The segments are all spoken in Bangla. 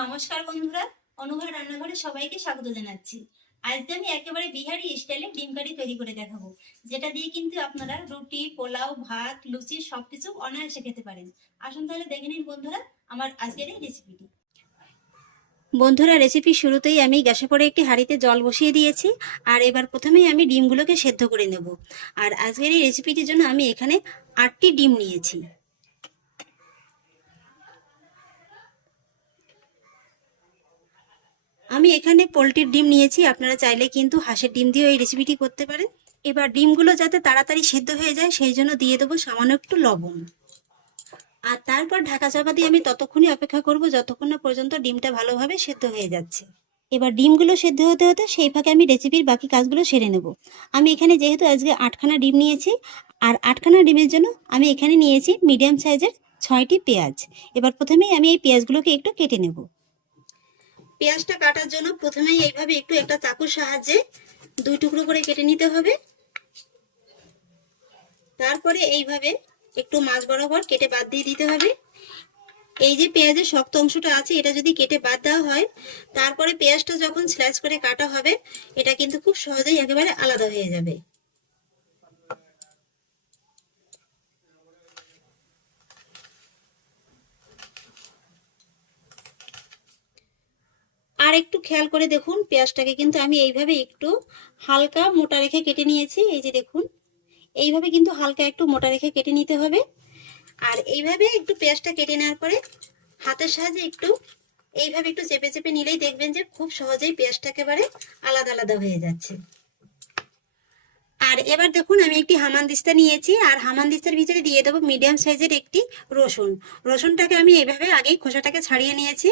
নমস্কার বন্ধুরা অনুভব রান্নাঘরে সবাইকে স্বাগত জানাচ্ছি। আজকে আমি একেবারে বিহারি স্টাইলে ডিম কারি তৈরি করে দেখাবো, যেটা দিয়ে কিন্তু আপনারা রুটি, পোলাও, ভাত, লুচি, সবকিছু অনায়াসে খেতে পারেন। আসুন তাহলে দেখে নিন বন্ধুরা আমার আজকের এই রেসিপিটি বন্ধুরা রেসিপি শুরুতেই আমি গ্যাসে পরে একটি হাঁড়িতে জল বসিয়ে দিয়েছি, আর এবার প্রথমেই আমি ডিমগুলোকে সেদ্ধ করে নেব। আর আজকের এই রেসিপিটির জন্য আমি এখানে আটটি ডিম নিয়েছি। আমি এখানে পোলট্রির ডিম নিয়েছি, আপনারা চাইলে কিন্তু হাঁসের ডিম দিয়েও এই রেসিপিটি করতে পারেন। এবার ডিমগুলো যাতে তাড়াতাড়ি সেদ্ধ হয়ে যায়, সেই জন্য দিয়ে দেবো সামান্য একটু লবণ। আর তারপর ঢাকা চাপা দিয়ে আমি ততক্ষণই অপেক্ষা করব, যতক্ষণ না পর্যন্ত ডিমটা ভালোভাবে সেদ্ধ হয়ে যাচ্ছে। এবার ডিমগুলো সেদ্ধ হতে হতে সেই ফাঁকে আমি রেসিপির বাকি কাজগুলো সেরে নেব। আমি এখানে যেহেতু আজকে আটখানা ডিম নিয়েছি, আর আটখানা ডিমের জন্য আমি এখানে নিয়েছি মিডিয়াম সাইজের ছয়টি পেঁয়াজ। এবার প্রথমেই আমি এই পেঁয়াজগুলোকে একটু কেটে নেব। পেঁয়াজটা কাটার জন্য প্রথমেই এইভাবে একটু একটা চাকুর সাহায্যে দুই টুকরো করে কেটে নিতে হবে। তারপরে এইভাবে একটু মাছ বরাবর কেটে বাদ দিয়ে দিতে হবে। এই যে পেঁয়াজের শক্ত অংশটা আছে, এটা যদি কেটে বাদ দেওয়া হয়, তারপরে পেঁয়াজটা যখন স্লাইস করে কাটা হবে, এটা কিন্তু খুব সহজেই একেবারে আলাদা হয়ে যাবে। আর একটু খেয়াল করে দেখুন, পেঁয়াজটাকে কিন্তু আমি এইভাবে একটু হালকা মোটা রেখে কেটে নিয়েছি, এই যে দেখুন। এইভাবে কিন্তু হালকা একটু মোটা রেখে কেটে নিতে হবে। আর এইভাবে একটু পেঁয়াজটা কেটে নেওয়ার পরে হাতের সাহায্যে একটু এইভাবে একটু চেপে চেপে নিলেই দেখবেন যে খুব সহজেই পেঁয়াজটা একেবারে আলাদা আলাদা হয়ে যাচ্ছে। আর এবার দেখুন, আমি একটি হামানদিস্তা নিয়েছি, আর হামানদিস্তার ভিতরে দিয়ে দেবো মিডিয়াম সাইজের একটি রসুন। রসুনটাকে আমি এইভাবে আগেই খোসাটাকে ছাড়িয়ে নিয়েছি,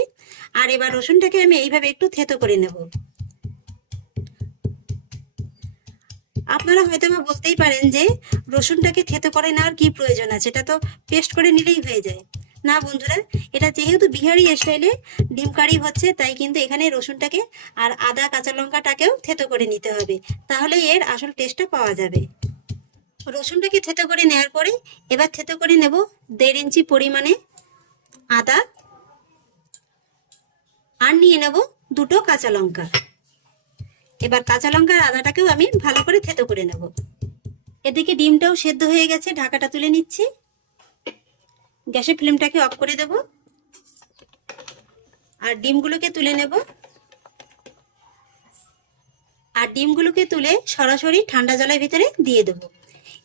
আর এবার রসুনটাকে আমি এইভাবে একটু থেতো করে নেব। আপনারা হয়তো বা বলতেই পারেন যে রসুনটাকে থেতো করে নেওয়ার কি প্রয়োজন আছে? এটা তো পেস্ট করে নিলেই হয়ে যায়। না বন্ধুরা, এটা যেহেতু বিহারি স্টাইলে ডিম কারি হচ্ছে, তাই কিন্তু এখানে রসুনটাকে আর আদা কাঁচা লঙ্কাটাকেও থেতো করে নিতে হবে। তাহলে এর আসল টেস্টটা পাওয়া যাবে। রসুনটাকে থেতো করে নেওয়ার পরে এবার থেতো করে নেব দেড় ইঞ্চি পরিমাণে আদা। আর নিয়ে নেব দুটো কাঁচা লঙ্কা। এবার কাঁচা লঙ্কার আদাটাকেও আমি ভালো করে থেতো করে নেব। এদিকে ডিমটাও সেদ্ধ হয়ে গেছে, ঢাকাটা তুলে নিচ্ছি। গ্যাসের ফ্লেমটাকে অফ করে দেব। আর ডিমগুলোকে তুলে নেব। আর ডিমগুলোকে তুলে সরাসরি ঠান্ডা জলের ভিতরে দিয়ে দেব।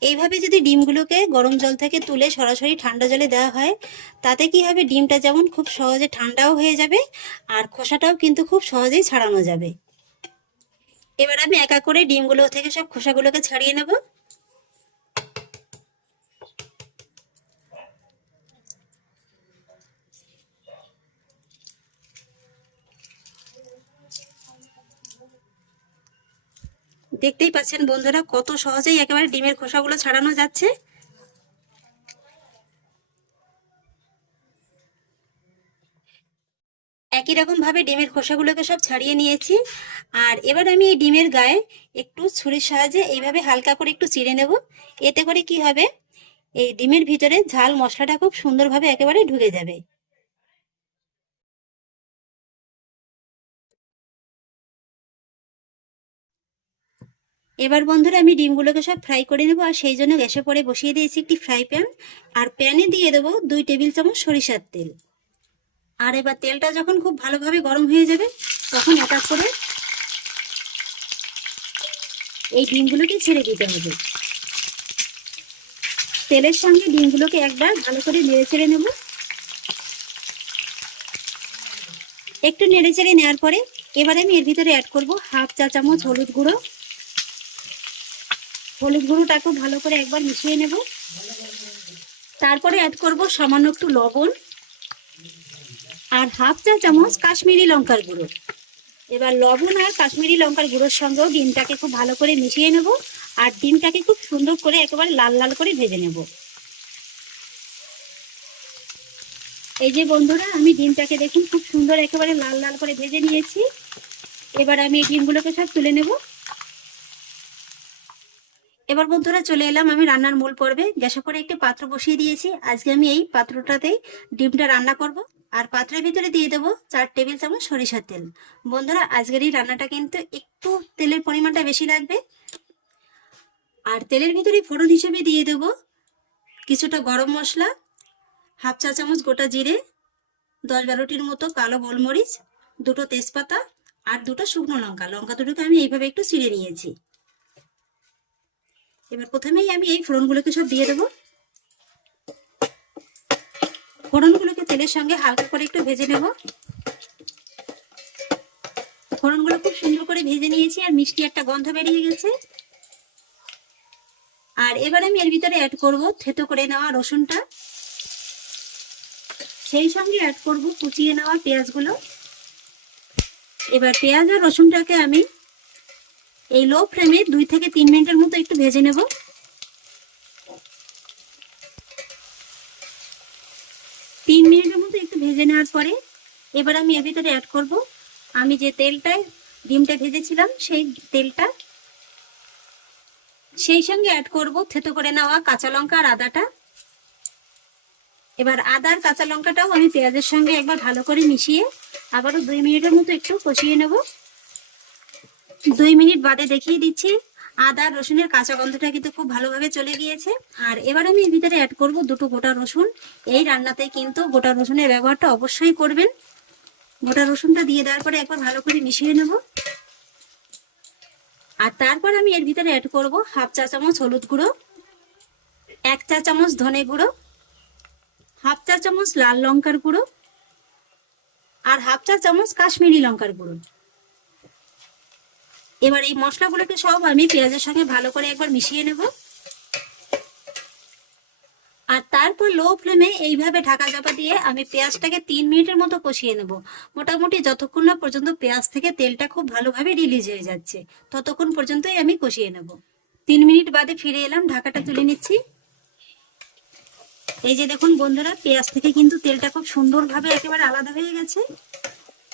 এইভাবে যদি ডিমগুলোকে গরম জল থেকে তুলে সরাসরি ঠান্ডা জলে দেওয়া হয়, তাতে কি হবে? ডিমটা যেমন খুব সহজে ঠান্ডাও হয়ে যাবে আর খোসাটাও কিন্তু খুব সহজেই ছাড়ানো যাবে। এবার আমি একা করে ডিমগুলো থেকে সব খোসাগুলোকে ছাড়িয়ে নেব। দেখতেই পাচ্ছেন বন্ধুরা, কত সহজেই একেবারে ডিমের খোসাগুলো ছাড়ানো যাচ্ছে। একই রকম ভাবে ডিমের খোসাগুলোকে সব ছাড়িয়ে নিয়েছি। আর এবার আমি এই ডিমের গায়ে একটু ছুরির সাহায্যে এইভাবে হালকা করে একটু চিড়ে নেব। এতে করে কি হবে? এই ডিমের ভিতরে ঝাল মশলাটা খুব সুন্দরভাবে একেবারে ঢুকে যাবে। এবার বন্ধুরা আমি ডিমগুলোকে সব ফ্রাই করে নেব, আর সেই জন্য গ্যাসে পরে বসিয়ে দিয়েছি একটি ফ্রাই প্যান। আর প্যানে দিয়ে দেবো দুই টেবিল চামচ সরিষার তেল। আর এবার তেলটা যখন খুব ভালোভাবে গরম হয়ে যাবে, তখন এক করে এই ডিমগুলোকে ছেড়ে দিতে হবে। তেলের সঙ্গে ডিমগুলোকে একবার ভালো করে নেড়ে ছেড়ে নেব। একটু নেড়ে চেড়ে নেওয়ার পরে এবারে আমি এর ভিতরে অ্যাড করব হাফ চা চামচ হলুদ গুঁড়ো হলুদ গুঁড়োটাকেও ভালো করে একবার মিশিয়ে নেব। তারপরে অ্যাড করব সামান্য একটু লবণ আর হাফ চা চামচ কাশ্মীরি লঙ্কার গুঁড়ো। এবার লবণ আর কাশ্মীরি লঙ্কার গুঁড়োর সঙ্গেও ডিমটাকে খুব ভালো করে মিশিয়ে নেব আর ডিমটাকে খুব সুন্দর করে একেবারে লাল লাল করে ভেজে নেব। এই যে বন্ধুরা, আমি ডিমটাকে দেখুন খুব সুন্দর একেবারে লাল লাল করে ভেজে নিয়েছি। এবার আমি এই ডিমগুলোকে সব তুলে নেব। এবার বন্ধুরা চলে এলাম আমি রান্নার মূল পর্বে। গ্যাসে করে একটি পাত্র বসিয়ে দিয়েছি। আজকে আমি এই পাত্রটাতেই ডিমটা রান্না করব। আর পাত্রের ভিতরে দিয়ে দেবো চার টেবিল চামচ সরিষার তেল। বন্ধুরা, আজকের এই রান্নাটা কিন্তু একটু তেলের পরিমাণটা বেশি লাগবে। আর তেলের ভিতরে ফোড়ন হিসেবে দিয়ে দেবো কিছুটা গরম মশলা, হাফ চা চামচ গোটা জিরে, দশ বারোটির মতো কালো গোলমরিচ, দুটো তেজপাতা আর দুটো শুকনো লঙ্কা। লঙ্কা দুটোকে আমি এইভাবে একটু ছিঁড়ে নিয়েছি। এবার প্রথমেই আমি এই ফোড়নগুলোকে সব দিয়ে দেবো। ফোড়নগুলোকে তেলের সঙ্গে হালকা করে একটু ভেজে নেব। ফোড়নগুলো খুব সুন্দর করে ভেজে নিয়েছি আর মিষ্টি একটা গন্ধ বেরিয়ে গেছে। আর এবার আমি এর ভিতরে অ্যাড করব থেতো করে নেওয়া রসুনটা। সেই সঙ্গে অ্যাড করব কুচিয়ে নেওয়া পেঁয়াজগুলো। এবার পেঁয়াজ আর রসুনটাকে আমি এই লো ফ্লেমে দুই থেকে তিন মিনিটের মতো একটু ভেজে নেব। তিন মিনিটের মতো একটু ভেজে নেওয়ার পরে এবার আমি এর ভিতরে অ্যাড করব। আমি যে তেলটায় ডিমটা ভেজেছিলাম, সেই তেলটা, সেই সঙ্গে অ্যাড করব থেতো করে নেওয়া কাঁচা লঙ্কা আর আদাটা। এবার আদার কাঁচা লঙ্কাটাও আমি পেঁয়াজের সঙ্গে একবার ভালো করে মিশিয়ে আবারও দুই মিনিটের মতো একটু কষিয়ে নেব। দুই মিনিট বাদে দেখিয়ে দিচ্ছি। আদা, রসুনের কাঁচা গন্ধটা কিন্তু খুব ভালোভাবে চলে গিয়েছে। আর এবার আমি এর ভিতরে অ্যাড করব দুটো গোটা রসুন। এই রান্নাতে কিন্তু গোটা রসুনের ব্যবহারটা অবশ্যই করবেন। গোটা রসুনটা দিয়ে দেওয়ার পরে একবার ভালো করে মিশিয়ে নেব। আর তারপর আমি এর ভিতরে অ্যাড করব হাফ চা চামচ হলুদ গুঁড়ো, এক চা চামচ ধনে গুঁড়ো, হাফ চা চামচ লাল লঙ্কার গুঁড়ো, আর হাফ চা চামচ কাশ্মীরি লঙ্কার গুঁড়ো। এবার এই মশলাগুলোকে সব আমি পেঁয়াজের সঙ্গে ভালো করে একবার মিশিয়ে নেব। আর তারপর লো ফ্লেমে এইভাবে ঢাকা চাপা দিয়ে আমি পেঁয়াজটাকে তিন মিনিটের মতো কষিয়ে নেব। মোটামুটি যতক্ষণ না পর্যন্ত পেঁয়াজ থেকে তেলটা খুব ভালোভাবে রিলিজ হয়ে যাচ্ছে, ততক্ষণ পর্যন্তই আমি কষিয়ে নেব। তিন মিনিট বাদে ফিরে এলাম, ঢাকাটা তুলে নিচ্ছি। এই যে দেখুন বন্ধুরা, পেঁয়াজ থেকে কিন্তু তেলটা খুব সুন্দরভাবে একেবারে আলাদা হয়ে গেছে।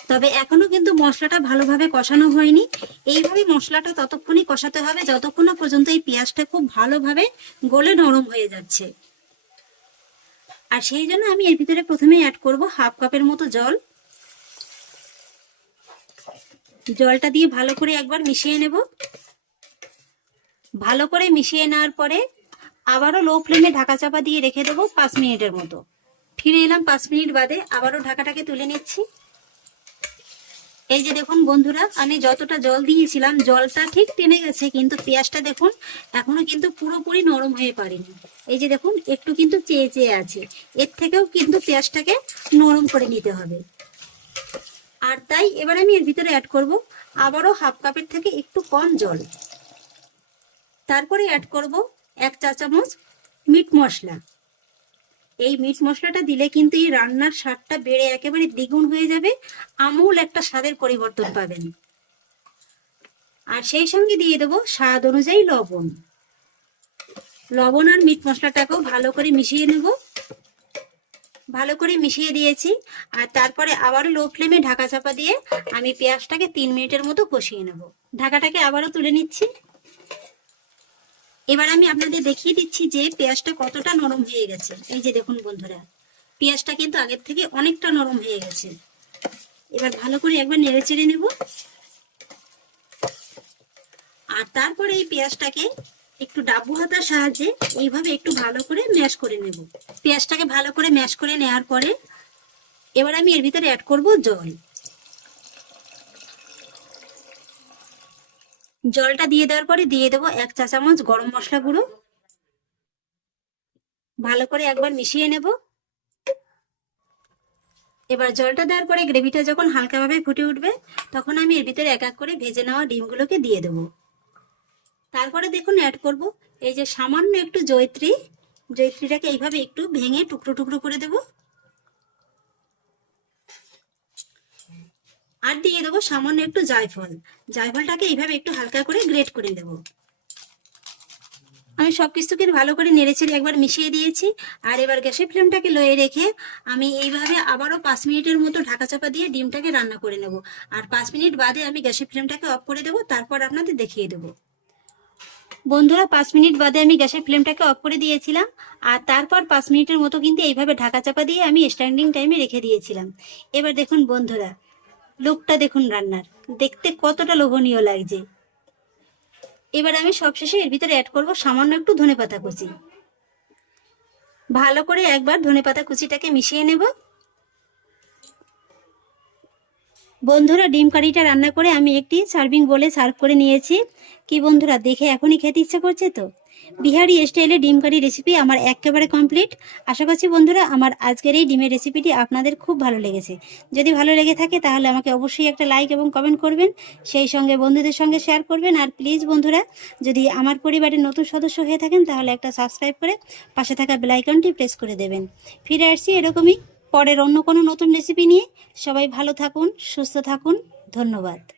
তবে এখনও কিন্তু মশলাটা ভালোভাবে কষানো হয়নি। এইভাবে মশলাটা ততক্ষণই কষাতে হবে, যতক্ষণ না পর্যন্ত এই পেঁয়াজটা খুব ভালোভাবে গলে নরম হয়ে যাচ্ছে। আর সেই জন্য আমি এর ভিতরে প্রথমে অ্যাড করব হাফ কাপের মতো জল। জলটা দিয়ে ভালো করে একবার মিশিয়ে নেব। ভালো করে মিশিয়ে নেওয়ার পরে আবারও লো ফ্লেমে ঢাকা চাপা দিয়ে রেখে দেবো পাঁচ মিনিটের মতো। ফিরে এলাম পাঁচ মিনিট বাদে আবারও ঢাকাটাকে তুলে নিচ্ছি। এই যে দেখুন বন্ধুরা, আমি যতটা জল দিয়েছিলাম, জলটা ঠিক টেনে গেছে, কিন্তু পেঁয়াজটা দেখুন, এখনও কিন্তু পুরোপুরি নরম হয়ে পারেনি। এই যে দেখুন, একটু কিন্তু চেয়ে চেয়ে আছে। এর থেকেও কিন্তু পেঁয়াজটাকে নরম করে নিতে হবে। আর তাই এবার আমি এর ভিতরে অ্যাড করব আবারও হাফ কাপের থেকে একটু কম জল। তারপরে অ্যাড করব এক চা চামচ মিট মশলা। এই মিট মশলাটা দিলে কিন্তু এই রান্নার স্বাদটা বেড়ে একেবারে দ্বিগুণ হয়ে যাবে, আমূল একটা স্বাদের পরিবর্তন পাবেন। আর সেই সঙ্গে দিয়ে দেবো স্বাদ অনুযায়ী লবণ। লবণ আর মিট মশলাটাকেও ভালো করে মিশিয়ে নেব। ভালো করে মিশিয়ে দিয়েছি, আর তারপরে আবারও লো ফ্লেমে ঢাকা চাপা দিয়ে আমি পেঁয়াজটাকে তিন মিনিটের মতো কষিয়ে নেব। ঢাকাটাকে আবারও তুলে নিচ্ছি। এবার আমি আপনাদের দেখিয়ে দিচ্ছি যে পেঁয়াজটা কতটা নরম হয়ে গেছে। এই যে দেখুন বন্ধুরা, পেঁয়াজটা কিন্তু আগের থেকে অনেকটা নরম হয়ে গেছে। এবার ভালো করে একবার নেড়ে চেড়ে নেব। আর তারপরে এই পেঁয়াজটাকে একটু ডাব্বু হাতার সাহায্যে এইভাবে একটু ভালো করে ম্যাশ করে নেব। পেঁয়াজটাকে ভালো করে ম্যাশ করে নেওয়ার পরে এবার আমি এর ভিতরে অ্যাড করব জল। জলটা দিয়ে দেওয়ার পরে দিয়ে দেবো এক চা চামচ গরম মশলা গুঁড়ো। ভালো করে একবার মিশিয়ে নেব। এবার জলটা দেওয়ার পরে গ্রেভিটা যখন হালকাভাবে ফুটে উঠবে, তখন আমি এর ভিতরে এক এক করে ভেজে নেওয়া ডিমগুলোকে দিয়ে দেবো। তারপরে দেখুন অ্যাড করব। এই যে সামান্য একটু জয়ত্রী, জয়ত্রীটাকে এইভাবে একটু ভেঙে টুকরো টুকরো করে দেবো। আর দিয়ে দেবো সামান্য একটু জায়ফল। জায়ফলটাকে এইভাবে একটু হালকা করে গ্রেট করে দেব। আমি সব কিছুকে ভালো করে নেড়েচেড়ে একবার মিশিয়ে দিয়েছি। আর এবার গ্যাসের ফ্লেমটাকে লয়ে রেখে আমি এইভাবে আবারও পাঁচ মিনিটের মতো ঢাকা চাপা দিয়ে ডিমটাকে রান্না করে নেব। আর পাঁচ মিনিট বাদে আমি গ্যাসের ফ্লেমটাকে অফ করে দেবো, তারপর আপনাদের দেখিয়ে দেবো। বন্ধুরা, পাঁচ মিনিট বাদে আমি গ্যাসের ফ্লেমটাকে অফ করে দিয়েছিলাম। আর তারপর পাঁচ মিনিটের মতো কিন্তু এইভাবে ঢাকা চাপা দিয়ে আমি স্ট্যান্ডিং টাইমে রেখে দিয়েছিলাম। এবার দেখুন বন্ধুরা লুকটা দেখুন রান্নার। দেখতে কতটা লোভনীয় লাগছে। এবার আমি সবশেষে এর ভিতরে অ্যাড করব সামান্য একটু ধনেপাতা কুচি। ভালো করে একবার ধনেপাতা কুচিটাকে মিশিয়ে নেব। বন্ধুরা, ডিম কারিটা রান্না করে আমি একটি সার্ভিং বলে সার্ভ করে নিয়েছি। কি বন্ধুরা, দেখে এখনই খেতে ইচ্ছা করছে তো? বিহারি স্টাইলে ডিম কারি রেসিপি আমার একেবারে কমপ্লিট আশা করছি বন্ধুরা, আমার আজকের এই ডিমের রেসিপিটি আপনাদের খুব ভালো লেগেছে। যদি ভালো লেগে থাকে তাহলে আমাকে অবশ্যই একটা লাইক এবং কমেন্ট করবেন, সেই সঙ্গে বন্ধুদের সঙ্গে শেয়ার করবেন। আর প্লিজ বন্ধুরা, যদি আমার পরিবারের নতুন সদস্য হয়ে থাকেন তাহলে একটা সাবস্ক্রাইব করে পাশে থাকা বেলাইকনটি প্রেস করে দেবেন। ফিরে আসছি এরকমই পরের অন্য কোনো নতুন রেসিপি নিয়ে। সবাই ভালো থাকুন, সুস্থ থাকুন। ধন্যবাদ।